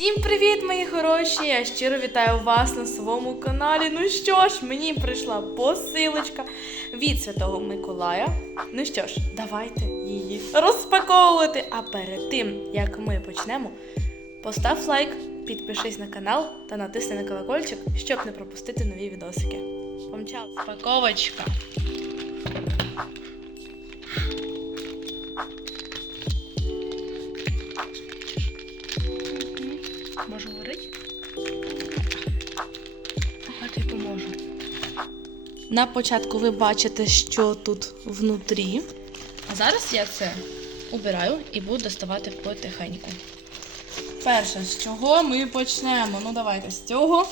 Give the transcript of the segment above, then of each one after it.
Всім привіт, мої хороші! Я щиро вітаю вас на своєму каналі. Ну що ж, мені прийшла посилочка від Святого Миколая. Ну що ж, давайте її розпаковувати. А перед тим, як ми почнемо, постав лайк, підпишись на канал та натисни на колокольчик, щоб не пропустити нові відосики. Помчали. Спаковочка. Можу говорити? Давайте я поможу. На початку ви бачите, що тут внутрі. А зараз я це убираю і буду доставати потихеньку. Перше, з чого ми почнемо? Ну, давайте з цього.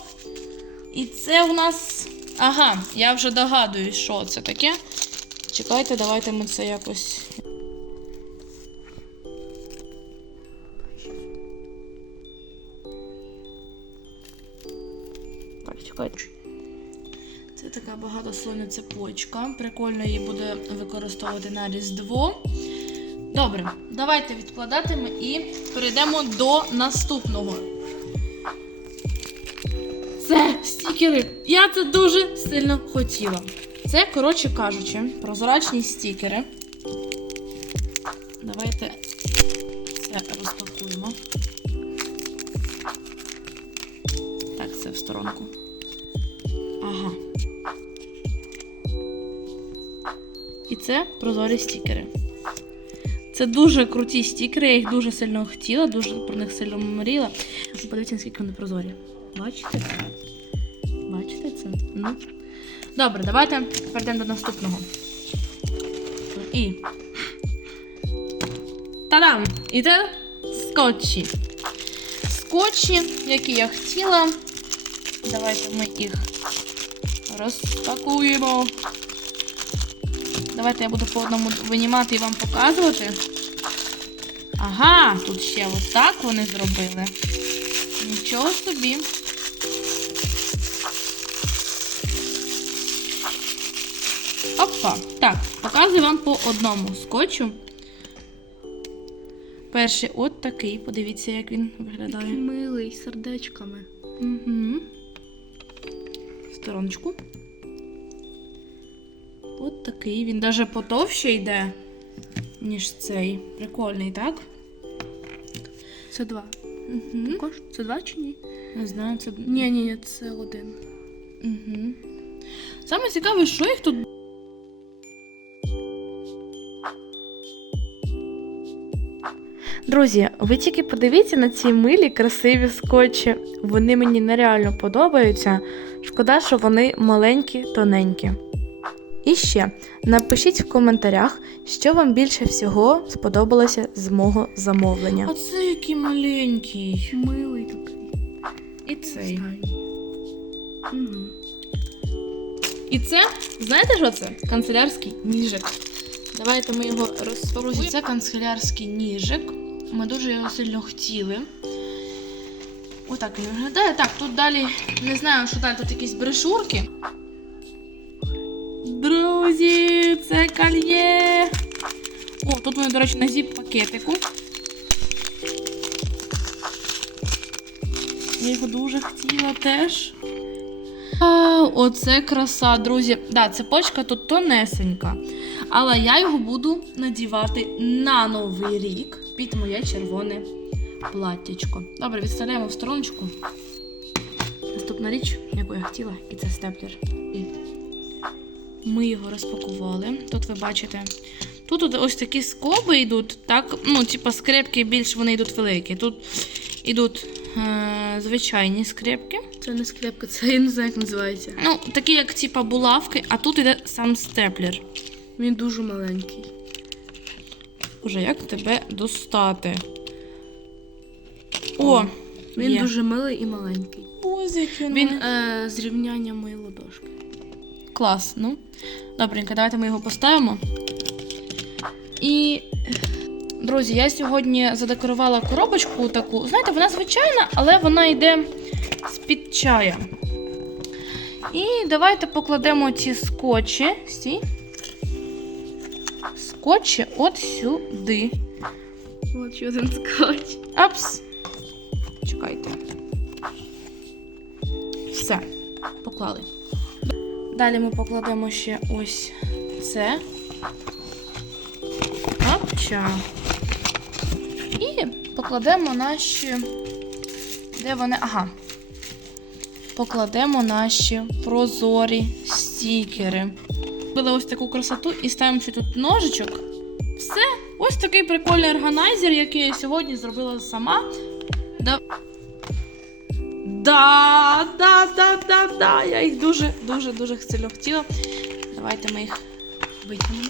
І це у нас. Ага, я вже догадуюсь, що це таке. Чекайте, давайте ми це якось. Чекайте. Це така багатослойна цепочка. Прикольно її буде використовувати на Різдво. Добре, давайте відкладати і перейдемо до наступного. Це стікери. Я це дуже сильно хотіла. Це, коротше кажучи, прозрачні стікери. Давайте це розпакуємо. Так, це в сторонку. Ага. І це прозорі стікери. Це дуже круті стікери, я їх дуже сильно хотіла, дуже про них сильно мріяла. Подивіться, наскільки вони прозорі. Бачите? Бачите це? Ну. Добре, давайте перейдемо до наступного. І. Та-дам! І це скотчі. Скотчі, які я хотіла. Давайте ми їх розпакуємо. Давайте я буду по одному винімати і вам показувати. Ага, тут ще отак вони зробили. Нічого собі. Опа. Так, показую вам по одному скотчу. Перший от такий. Подивіться, як він виглядає. Милий з сердечками. Угу. Стороночку. От такий. Він даже потовще йде, ніж цей. Прикольний, так? Це два. Угу. Також? Це два чи ні? Не знаю, це. Ні, ні, ні, це один. Угу. Саме цікаве, що їх тут. Друзі, ви тільки подивіться на ці милі красиві скотчі. Вони мені нереально подобаються. Шкода, що вони маленькі, тоненькі. І ще напишіть в коментарях, що вам більше всього сподобалося з мого замовлення. Оце який маленький. Милий такий. І цей. Угу. І це, знаєте що це? Канцелярський ніжик. Давайте ми його розпакуємо. Це канцелярський ніжик. Ми дуже його сильно хотіли. Отак він виглядає. Так, тут далі не знаю, що далі, тут якісь брошурки. Друзі, це кольє. О, тут вони, до речі, на зіп-пакетику. Я його дуже хотіла теж. А, оце краса, друзі. Да, цепочка тут тонесенька. Але я його буду надівати на новий рік під моє червоне платтячко. Добре, відставляємо в стороночку. Наступна річ, яку я хотіла, і це степлер. І ми його розпакували. Тут ви бачите. Тут ось такі скоби йдуть, так, ну, типа скрепки більш вони йдуть великі. Тут йдуть е- звичайні скрепки. Це не скрепка, це я не знаю, як називається. Ну, такі, як типа булавки, а тут іде сам степлер. Він дуже маленький. Боже, як тебе достати? О! Він є. дуже милий і маленький. Бузик, він. Він е, з рівняння моєї ладошки. Клас, ну. Добренько, давайте ми його поставимо. І. Друзі, я сьогодні задекорувала коробочку таку. Знаєте, вона звичайна, але вона йде з-під чая. І давайте покладемо ці скотчі. Сі. Скотчі от сюди. От ще один скотч. Апс. Чекайте. Все, поклали. Далі ми покладемо ще ось це. Апча. І покладемо наші. Де вони? Ага. Покладемо наші прозорі стікери. Купили ось таку красоту і ставимо ще тут ножичок. Все, ось такий прикольний органайзер, який я сьогодні зробила сама. Да. Да, да, да, да, да. Я їх дуже, дуже, дуже сильно хотіла. Давайте ми їх витягнемо.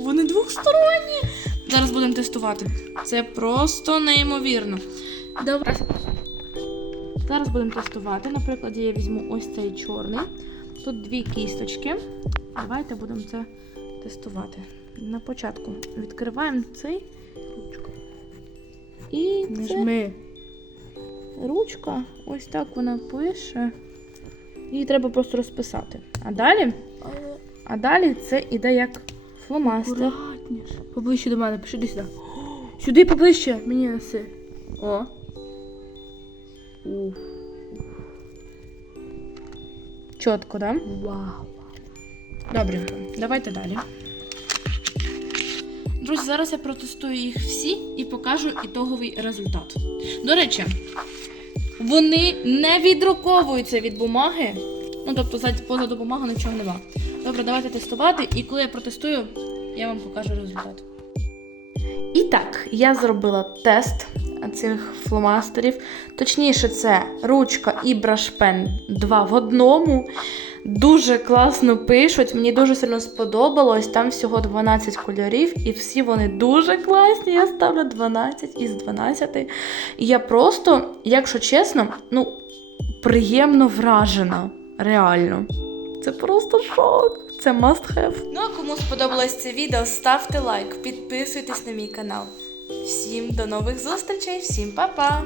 Вони двохсторонні. Зараз будемо тестувати. Це просто неймовірно. Добре. Зараз будемо тестувати. Наприклад, я візьму ось цей чорний. Тут дві кісточки. Давайте будемо це тестувати. На початку відкриваємо цей ручку. І це ручка. Ось так вона пише. Її треба просто розписати. А далі, а далі це іде як фломастер. Поближче до мене, пиши сюди. Сюди поближче, мені неси. О. Уф. Чітко? Да? Вау. Добренько, давайте далі. Друзі, зараз я протестую їх всі і покажу ітоговий результат. До речі, вони не відруковуються від бумаги. Ну, тобто, за- позаду бумаги нічого нема. Добре, давайте тестувати, і коли я протестую, я вам покажу результат. І так, я зробила тест цих фломастерів. Точніше, це ручка і брашпен два в одному. Дуже класно пишуть, мені дуже сильно сподобалось. Там всього 12 кольорів, і всі вони дуже класні. Я ставлю 12 із 12. І я просто, якщо чесно, ну, приємно вражена. Реально. Це просто шок. Це must have. Ну а кому сподобалось це відео, ставте лайк, підписуйтесь на мій канал. Всім до нових зустрічей, всім па-па!